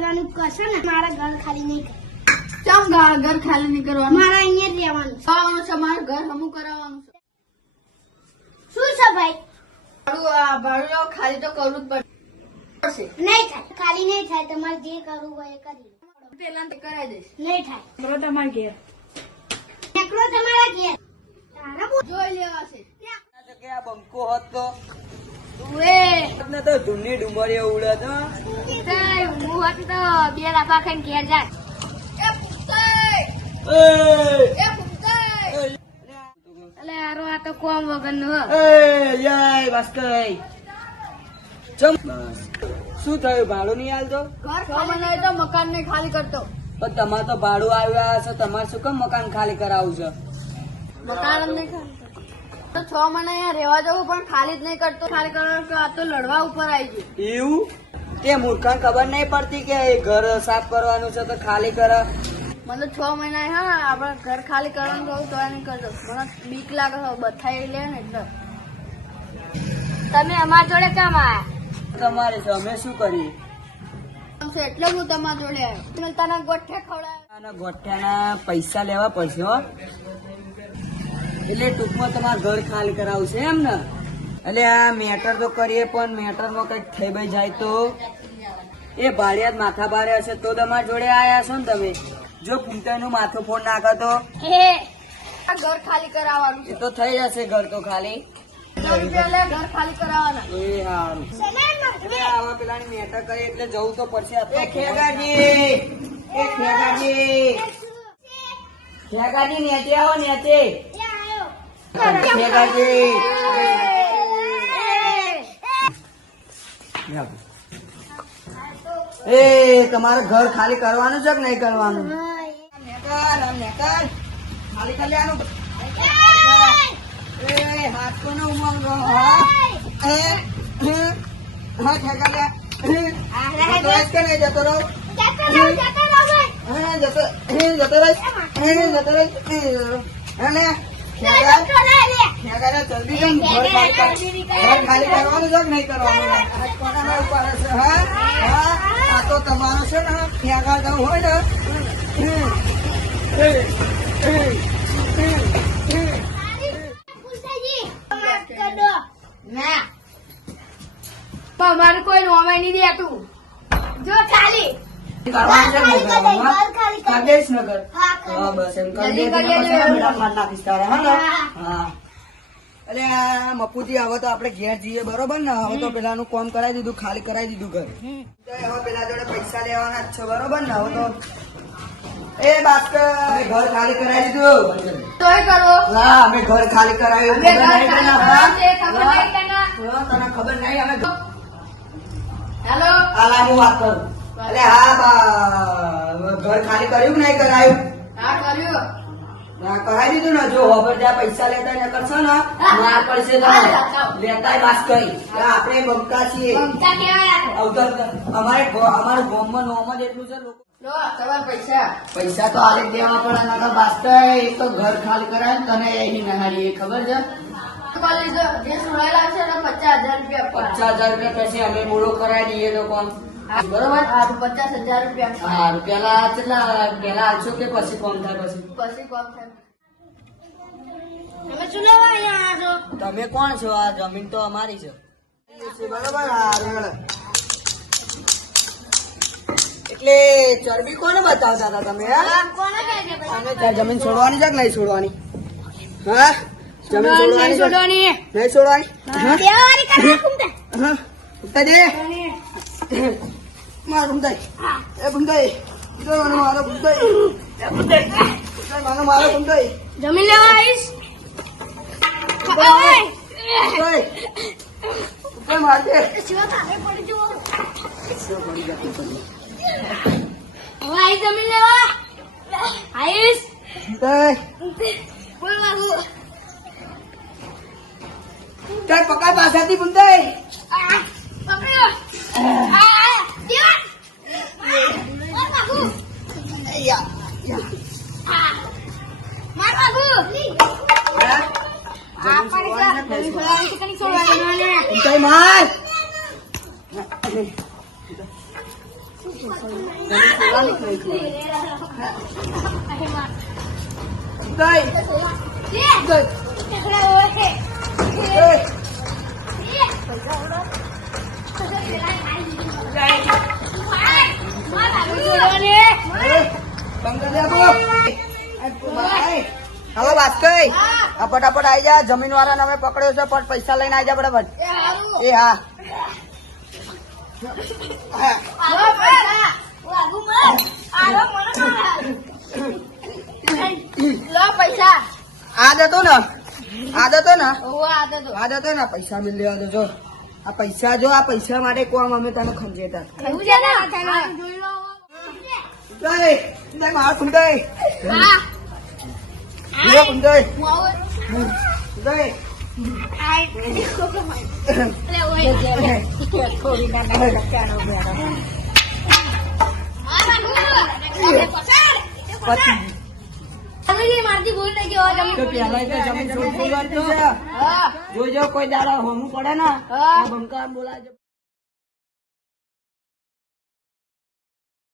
કરવાનું કશે ને મારા ઘર ખાલી નહીં કર ચમ ઘર ખાલી નહીં કરવાનું મારા અહીંયા જ રહેવાનું આવવાનું છે મારું ઘર હમું કરાવવાનું છે શું છે ભાઈ ભાડું ખાલી તો કરવું જ પડશે નહીં થાય ખાલી નહીં થાય તમારે જે કરવું હોય એ કરી પેલા તે કરાવી દઈશ નહીં થાય બરો તમારે ઘેર નીકળો તમારા ઘેર તારા જોઈ લેવાશે કે આ બંકો હોત તો ઉએ ને તો ધૂળની ડુમરીઓ ઉડે તો હું હતી તો બે લાફા ખાઈને ઘેર જાય એ ફૂમતાઈ એ એ ફૂમતાઈ એટલે હારો આ તો કોમ વગર નું યાય વાસ્કઈ ચમ શું થયું ભાડું નહીં હાલતો ઘર ખાલી નહીં તો મકાન ને ખાલી કરતો પણ તમારે તો ભાડું આવ્યા છે તમારે શું કેમ મકાન ખાલી કરાવું છે મકાન જ નહીં ખાલી તો 6 મહિના અહીંયા રહેવા જવું પણ ખાલી જ નહીં કરતો ખાલી કરવાનું કે આ તો લડવા ઉપર આવી ગયું એવું તે મૂર્ખાને ખબર નહીં પડતી કે ઘર સાફ કરવાનું છે તો ખાલી કર મને 6 મહિના હા આપણે ઘર ખાલી કરવાનું કહું તો નહીં કરતો મને બીક લાગે છે બથાઈ લે ને એટલે તમે અમારા જોડે કેમ આયા તમારે છે અમે શું કરીએ એટલે હું તમારા જોડે આવ્યો તને ગોઠે ખવડાવ્યો આના ગોઠિયાના પૈસા લેવા પડશે હો એટલે ટૂંકમાં તમારે ઘર ખાલી કરાવવું છે એમ ને એટલે આ મેટર તો કરીએ પણ મેટરમાં કઈક થઈ ભાઈ જાય તો એ ભાડિયાત માથા ભારે હશે તો તમારા જોડે આયા છો ને તમે જો પૂંતાનું માથું ફોડ નાખો તો આ ઘર ખાલી કરાવવાનું એ તો થઈ જશે ઘર તો ખાલી 10 રૂપિયા લે ઘર ખાલી કરાવવાના એ સારું એટલે આવા પેલાની મેટર કરીએ એટલે જવું તો પડશે એ ખેગાજી ખેગાજી નેચે આવો નેચે ખેગાજી એ તમારે ઘર ખાલી કરવાનું છે કે નહીં કરવાનું ખાલી ખાલી આનું એ હાથ કોનો ઉમંગ હા ખેગા લે કે નહીં જતો રહો જતો રહીશ અને જલ્દી ઘર ખાલી કરવાનું છે કે નહીં કરવાનું કોના ઉપર હશે હા હા આ તો તમારો છે ને ખેગા જવું હોય ને અમારે કોઈ નોમે નહીં દેતું જો ખાલી કરવાનું છે ને ઘર ખાલી કર. કાદેશ નગર હા, કરી. હા બસ એમ કરી જલ્દી દે કરી પછી દેજો. બેટા માર નાખીશ તારે હા ને હા. હા અરે આ મપુજી હવે તો આપણે ઘેર જઈએ બરોબર ને હવે તો પેલાનું કામ કરાવી દીધું ખાલી કરાવી દીધું ઘર તો હવે પેલા જોડે પૈસા લેવાના જ છે બરોબર ને હવે તો એ બાસ્કર ઘર ખાલી કરાવી દીધું તોય કરો હા અમે ઘર ખાલી કરાવ્યું અમે ઘર ખબર નહીં ખાલી તને, કરાવ્યું છે, ખબર હા? નહીં તને? હા, તને ખબર નહીં અમે હેલો હાલા હું વાત કરું એટલે હા ઘર ખાલી કર્યું કે નહીં કરાયું હા કર્યું ના, કરાવી દીધું ને જો હવે ત્યાં પૈસા લેતા ને કરશો ને માર પડશે તમે લેતા માસ કરી આપણે બમતા છીએ મમતા કેવાય આ તો. અવતર અમારે અમારું ગામમાં નોમ જ એટલું છે લોકો લો તમારા પૈસા પૈસા તો આલે દેવા પડે ના બાસ્તર એક તો ઘર ખાલી કરાય ને તને એની નહારી એ ખબર છે કોલેજ જે સુનાયેલા છે ને 50,000 રૂપિયા આપવાના. 50,000 રૂપિયા પછી અમે મૂળો કરાવી દઈએ તો કોણ બરોબર હા, તો 50,000 રૂપિયા આપવાના. હા પેલા કેટલા પેલા આવશો કે પછી કોણ થાય પછી પછી કોમ થાય તમે શું લેવા અહીંયા આવ્યા છો? તમે કોણ છો આ જમીન તો અમારી છે બરોબર હારું હેડો. એટલે ચરબી કોને બતાવતા હતા તમે હા? કોને કહે છે ભાઈ? અમે ત્યાં જમીન છોડવાની છે કે નહીં છોડવાની હા જમીન છોડવાની છે? છોડવાની. નહીં છોડવાની હા? બે વારી કરવા ઘૂમતા. હા ઉઠતા દે મારો ભૂમતાઈ એ ભૂમતાઈ જો મને મારો ભૂમતાઈ એ ભૂમતાઈ મને મારો ભૂમતાઈ જમીન લેવા આવીશ ભૂમતાઈ ભૂમતાઈ મારજે શિવા તારે પડી જુઓ શું પડી જતી પડી હવે આઈ જમીન લેવા આવીશ ભૂમતાઈ બોલ બાબુ ચાલ પકડ પાછળથી ભૂમતાઈ પકડ્યો દેવા બોલ બાબુ માર બાબુ હા? આ પડી જા જમીન છોડવાની છે કે નહીં છોડવાની? ભૂમતાઈ માર સોલાની જ નહીં ખબર. હવે વાસ્કઈ આ ફટાફટ આવી જા. જમીન વાળા અમે પકડ્યો છે પણ પૈસા લઈને આવી જા ફટાફટ. એ હા લો પૈસા. આ જતો ને પૈસા મિલ લેવા દેજો. આ પૈસા જો આ પૈસા માટે કોમ અમે તને ખંજેતા. મારા કુંડાઈ કુંડાઈ મારતી ભૂલ થઈ ગયો. જોજો કોઈ દાડા હોમું પડે ને બંકા બોલાજો.